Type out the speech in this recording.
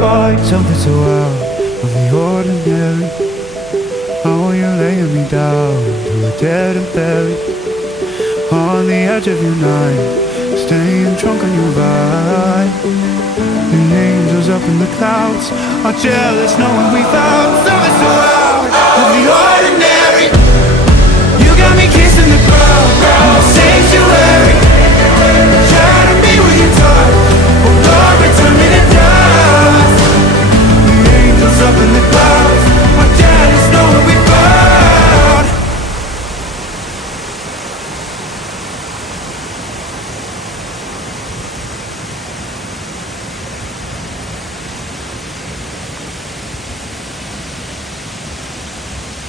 find something so out of the ordinary. Oh, you're laying me down to a dead and buried on the edge of your night, staying drunk on your vibe. The angels up in the clouds are jealous knowing we found something